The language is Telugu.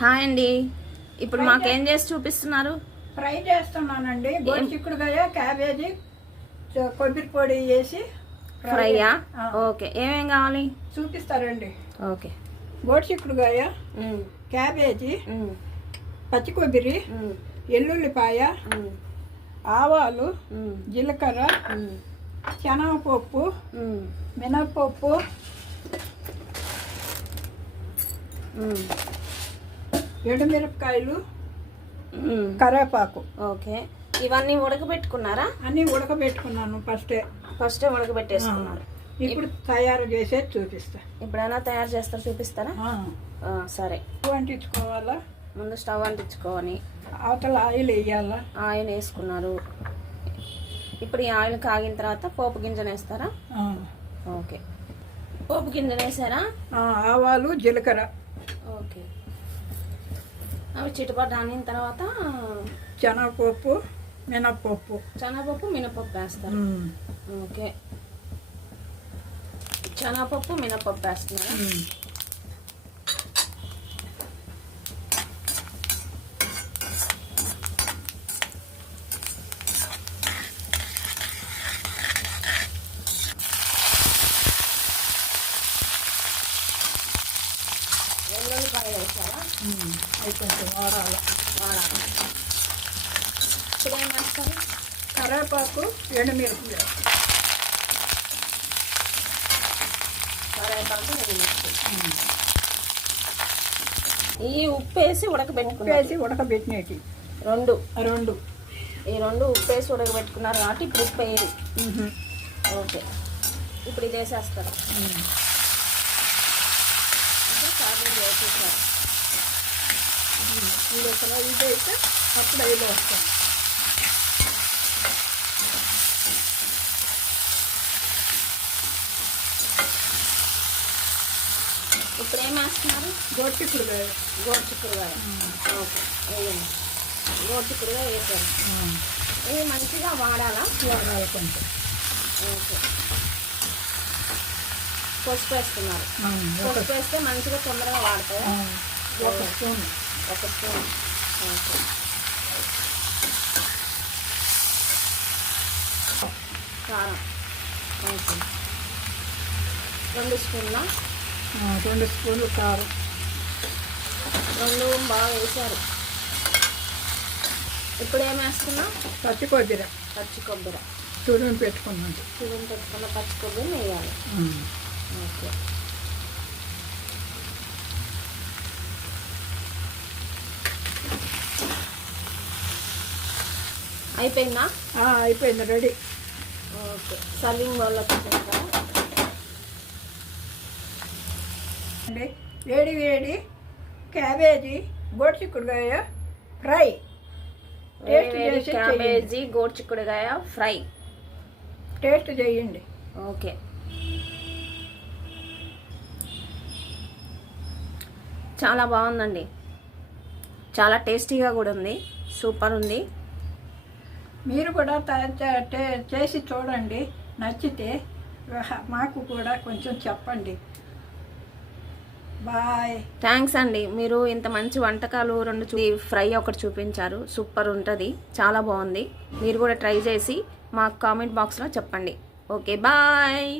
హాయ్ అండి. ఇప్పుడు మాకేం చేసి చూపిస్తున్నారు? ఫ్రై చేస్తున్నానండి. గోరు చిక్కుడుకాయ, క్యాబేజీ, కొబ్బరి పొడి వేసి ఫ్రైయా? ఓకే. ఏమేం కావాలి చూపిస్తారండి. ఓకే. గోరు చిక్కుడుకాయ, క్యాబేజీ, పచ్చి కొబ్బరి, ఎల్లుల్లిపాయ, ఆవాలు, జీలకర్ర, శనగపప్పు, మినప్పప్పు, ఎండుమిరపకాయలు, కరివేపాకు. ఓకే. ఇవన్నీ ఉడకబెట్టుకున్నారా? అన్నీ ఉడకబెట్టుకున్నాను. ఫస్ట్ ఉడకబెట్టేసుకున్నారు. ఇప్పుడు తయారు చేసేది చూపిస్తా. ఎప్పుడైనా తయారు చేస్తారు, చూపిస్తారా? సరే. స్టవ్ అంటించుకోవాలా? ముందు స్టవ్ అంటించుకోవాలి. అవతల ఆయిల్ వేయాలా? ఆయిల్ వేసుకున్నారు. ఇప్పుడు ఈ ఆయిల్ కాగిన తర్వాత పోపు గింజలు వేస్తారా? ఓకే. పోపు గింజలు వేసారా? ఆవాలు, జీలకర్ర. ఓకే. అవి చిటపట ఆనిన తర్వాత శనగపప్పు, మినప్పప్పు. శనగపప్పు, మినపప్పు వేస్తారు. ఓకే. శనగపప్పు, మినపప్పు వేస్తున్నారు. వెల్లుల్లిపాయలు వేసారా? కొంచెం వాడాలి. ఇప్పుడు ఏం వేస్తారు? కరివేపాకు, ఎండుమిరపకాయ. కరివేపాకు, ఎండుమిరపకాయ. ఈ ఉప్పు వేసి ఉడకబెట్టినవి రెండు. ఈ రెండు ఉప్పు వేసి ఉడకబెట్టుకున్నారు కాబట్టి ఇప్పుడు ఉప్పు వేయరు. ఓకే. ఇప్పుడు ఇది వేసేస్తారు. ఇదైతే అప్పుడు ఐదు వస్తాను. ఇప్పుడు ఏం వేస్తున్నారు? గోరు చిక్కుడుకాయ. ఓకే. వేయండి. గోరు చిక్కుడుకాయ వేసారు. ఇది మంచిగా వాడాలా? కొంచెం. ఓకే. పసుపు వేస్తున్నారు. పసుపు వేస్తే మంచిగా తొందరగా వాడతాయా? ఒక స్పూన్. ఓకే. కారం. ఓకే. 2 స్పూన్ల. 2 స్పూన్లు కారం. 2 బాగా వేసారు. ఇప్పుడు ఏం వేస్తున్నా? పచ్చి కొబ్బరి. తురిమి పెట్టుకున్న పచ్చి కొబ్బరి వేయాలి. ఓకే. అయిపోయిందా? అయిపోయింది, రెడీ. ఓకే. సర్వింగ్ బౌల్లో పెట్టేస్తారా? వేడి క్యాబేజీ, గోరు చిక్కుడుకాయ ఫ్రై. క్యాబేజీ, గోరు చిక్కుడుకాయ ఫ్రై టేస్ట్ చేయండి. ఓకే. చాలా బాగుందండి. చాలా టేస్టీగా కూడా ఉంది. సూపర్ ఉంది. మీరు కూడా చేసి చూడండి. నచ్చితే మాకు కూడా కొంచెం చెప్పండి. బాయ్. థ్యాంక్స్ అండి. మీరు ఇంత మంచి వంటకాలు 2 ఫ్రై ఒకటి చూపించారు. సూపర్ ఉంటుంది. చాలా బాగుంది. మీరు కూడా ట్రై చేసి మాకు కామెంట్ బాక్స్లో చెప్పండి. ఓకే. బాయ్.